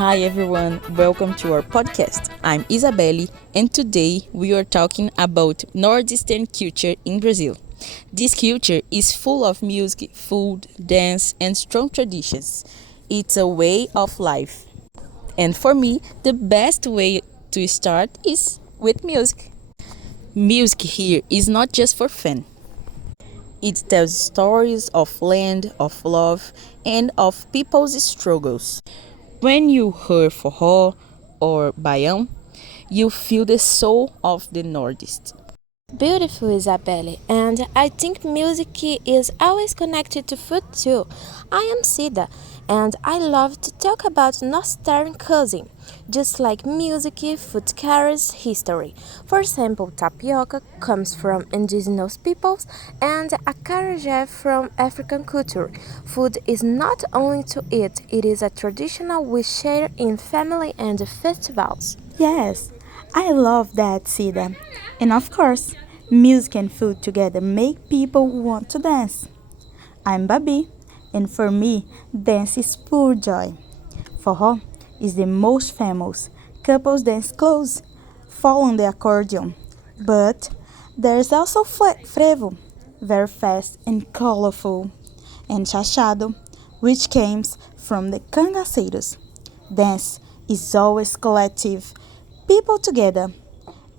Hi everyone, welcome to our podcast. I'm Isabelle and today we are talking about nordestin culture in Brazil. This culture is full of music, food, dance and strong traditions. It's a way of life. And for me, the best way to start is with music. Music here is not just for fun. It tells stories of land, of love, and of people's struggles. When you hear forró or baião, you feel the soul of the Northeast. Beautiful, Isabelle. And I think music is always connected to food too. I am Sida, and I love to talk about Northern cuisine. Just like music, food carries history. For example, tapioca comes from indigenous peoples and acarajé from African culture. Food is not only to eat, it is a traditional we share in family and festivals. Yes, I love that, Sida. And of course, music and food together make people want to dance. I'm Babi, and for me, dance is pure joy. Forró is the most famous. Couples dance close, following the accordion. But there's also frevo, very fast and colorful, and chachado, which comes from the cangaceiros. Dance is always collective, people together,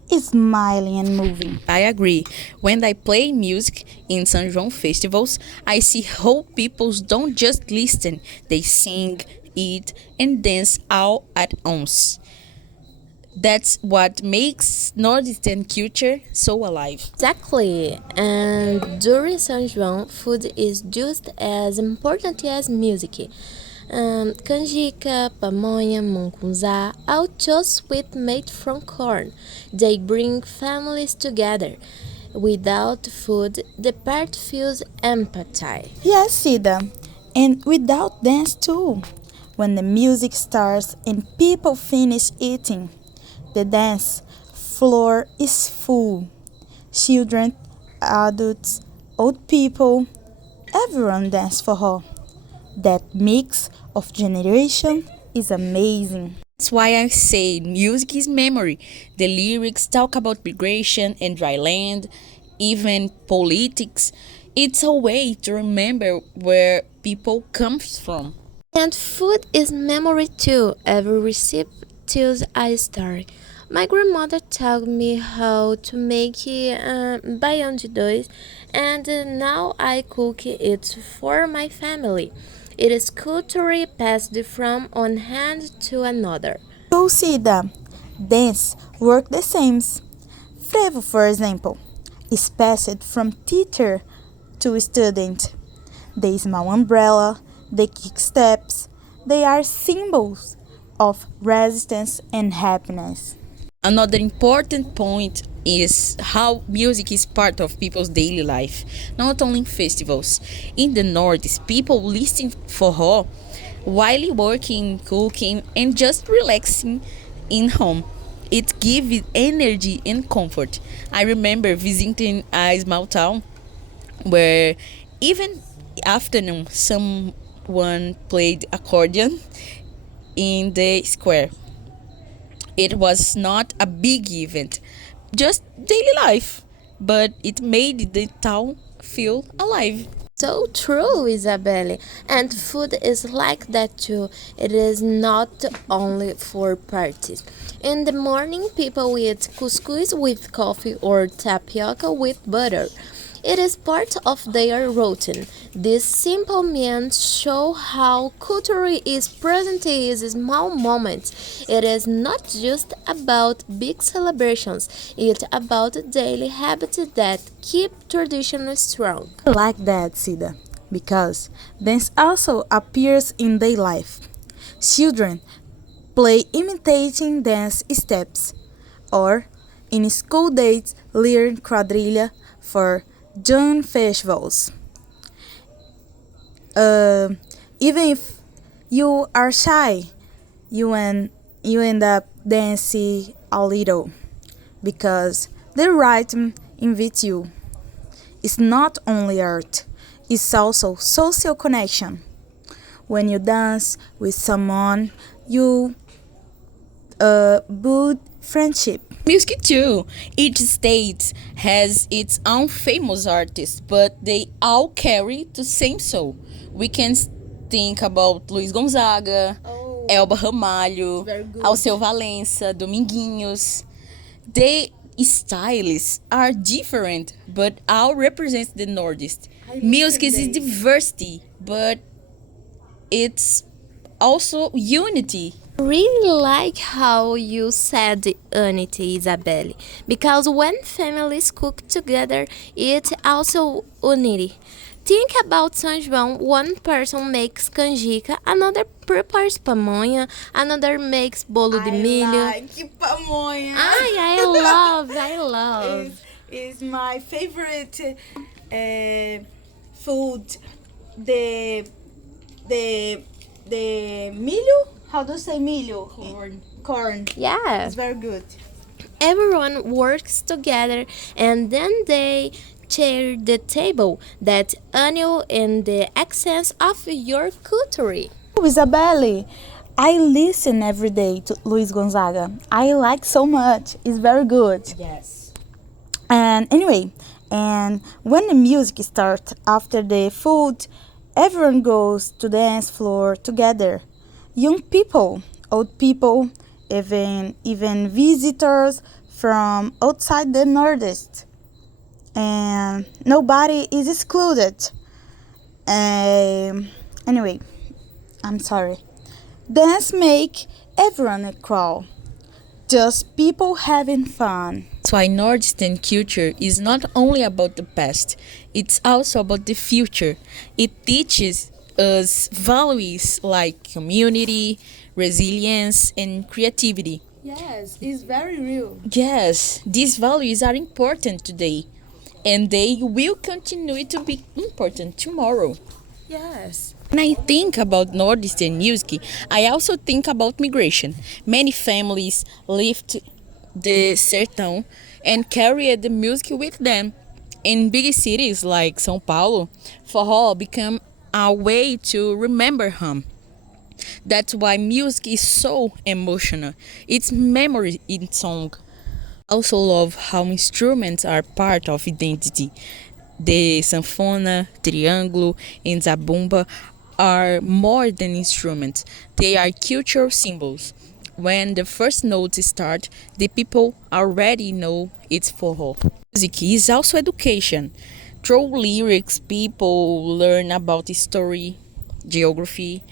smiling and moving. I agree. When I play music in São João festivals, I see how people don't just listen, they sing, eat, and dance all at once. That's what makes Northern culture so alive. Exactly. And during São João, food is just as important as music. Canjica, pamonha, mungunzá, all just sweet made from corn. They bring families together. Without food, the part feels empty. Yes, Sida, and without dance too. When the music starts and people finish eating, the dance floor is full. Children, adults, old people, everyone dance for her. That mix of generation is amazing. That's why I say music is memory. The lyrics talk about migration and dry land, even politics. It's a way to remember where people come from. And food is memory too. Every recipe tells a story. My grandmother taught me how to make baião de dois, and now I cook it for my family. It is culturally passed from one hand to another. So, Sida, dance work the same. Frevo, for example, is passed from teacher to student. The small umbrella, the kick steps, they are symbols of resistance and happiness. Another important point is how music is part of people's daily life, not only in festivals. In the Northeast, people listen for her while working, cooking, and just relaxing in home. It gives energy and comfort. I remember visiting a small town where even afternoon someone played accordion in the square. It was not a big event, just daily life, but it made the town feel alive. So true, Isabelle. And food is like that too. It is not only for parties. In the morning, people eat couscous with coffee or tapioca with butter. It is part of their routine. These simple meals show how culture is present in small moments. It is not just about big celebrations, it's about daily habits that keep tradition strong. I like that, Sida, because dance also appears in their life. Children play imitating dance steps, or in school dates learn quadrilha for June festivals. Uh, Even if you are shy, you end up dancing a little because the rhythm invites you. It's not only art, it's also social connection. When you dance with someone, you build friendship. Music too. Each state has its own famous artists, but they all carry the same soul. We can think about Luiz Gonzaga, Elba Ramalho, Alceu Valença, Dominguinhos. The styles are different, but all represent the Northeast. Music is diversity, but it's also unity. Really like how you said unity, Isabelle, because when families cook together, it's also unity. Think about São João, one person makes canjica, another prepares pamonha, another makes bolo de milho. like pamonha. Ai, I love. Is my favorite food. The the the milho. How do you say milho? Corn. Yeah. It's very good. Everyone works together and then they share the table. That annual and the essence of your culture. Oh, Isabelle, I listen every day to Luis Gonzaga. I like so much. It's very good. Yes. And anyway, and when the music starts after the food, everyone goes to the dance floor together. Young people, old people, even visitors from outside the Northeast. And nobody is excluded. Anyway, I'm sorry. Dance make everyone crawl. Just people having fun. That's why Nordestin culture is not only about the past, it's also about the future. It teaches us values like community, resilience, and creativity. Yes, it's very real. Yes, these values are important today, and they will continue to be important tomorrow. Yes. When I think about Nordestern music, I also think about migration. Many families left the sertão and carried the music with them. In big cities like São Paulo, forró became a way to remember home. That's why music is so emotional. It's memory in song. I also love how instruments are part of identity. The sanfona, triângulo, and zabumba are more than instruments. They are cultural symbols. When the first notes start, the people already know it's forró. Music is also education. Through lyrics, people learn about history, geography,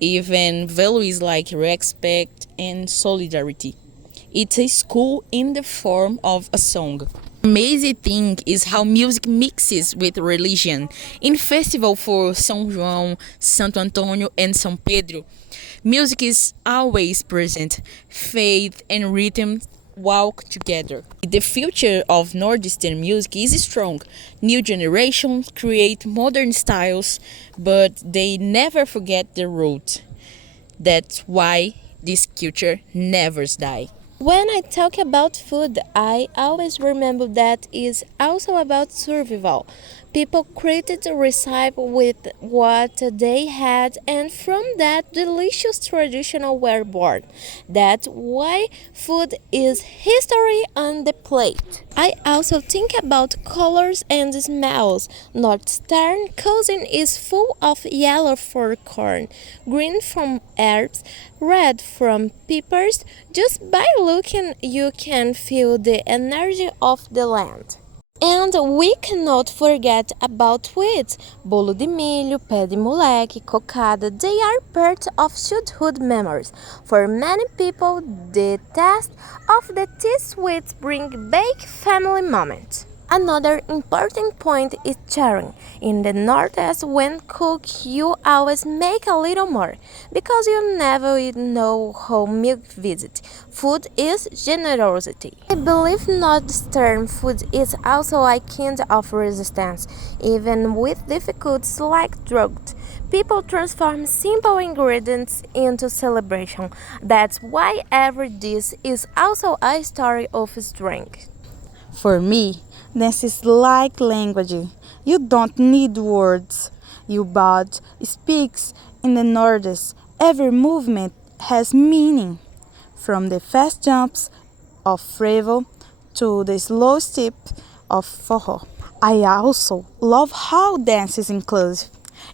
even values like respect and solidarity. It's a school in the form of a song. Amazing thing is how music mixes with religion. In festival for São João, Santo Antônio, and São Pedro, music is always present. Faith and rhythm walk together. The future of Nordestern music is strong. New generations create modern styles, but they never forget the roots. That's why this culture never dies. When I talk about food, I always remember that it's also about survival. People created a recipe with what they had, and from that, delicious traditional were born. That's why food is history on the plate. I also think about colors and smells. Northern cuisine is full of yellow for corn, green from herbs, red from peppers. Just by looking, you can feel the energy of the land. And we cannot forget about sweets. Bolo de milho, pé de moleque, cocada, they are part of childhood memories. For many people, the taste of the tea sweets bring big family moments. Another important point is sharing. In the Northeast, when cook, you always make a little more because you never know how milk visit. Food is generosity. I believe Northeastern food is also a kind of resistance, even with difficulties like drought. People transform simple ingredients into celebration. That's why every dish is also a story of strength. For me, dance is like language. You don't need words. Your body speaks In the Nordics, every movement has meaning, from the fast jumps of frevo to the slow step of forró. I also love how dance is inclusive.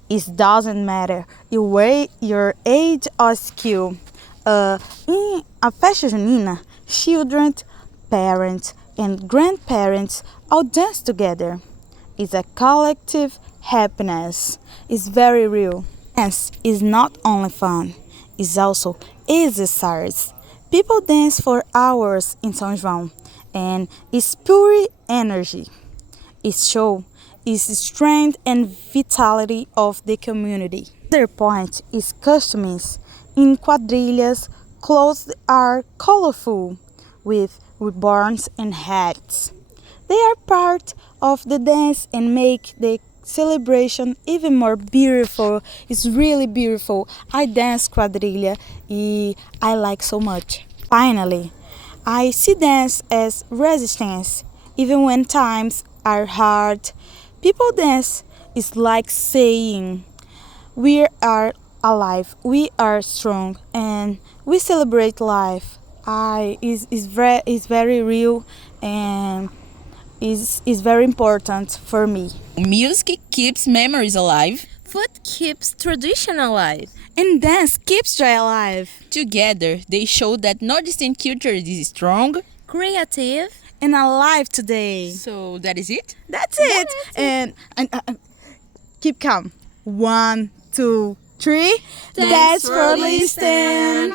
It doesn't matter your age or skill. In a festa junina, children, parents, and grandparents all dance together. It's a collective happiness. It's very real. Dance is not only fun, it's also exercise. People dance for hours in São João, and it's pure energy. It shows its strength and vitality of the community. Another point is costumes. In quadrilhas, clothes are colorful with ribbons and hats. They are part of the dance and make the celebration even more beautiful. It's really beautiful. I dance quadrilha and I like so much. Finally, I see dance as resistance. Even when times are hard, people dance is like saying we are alive, we are strong, and we celebrate life. I is very real and is very important for me. Music keeps memories alive. Food keeps tradition alive. And dance keeps joy alive. Together, they show that nordestin culture is strong. Creative. And alive today. So that is it? That's it. And keep calm. 1, 2, 3. Thanks for listening.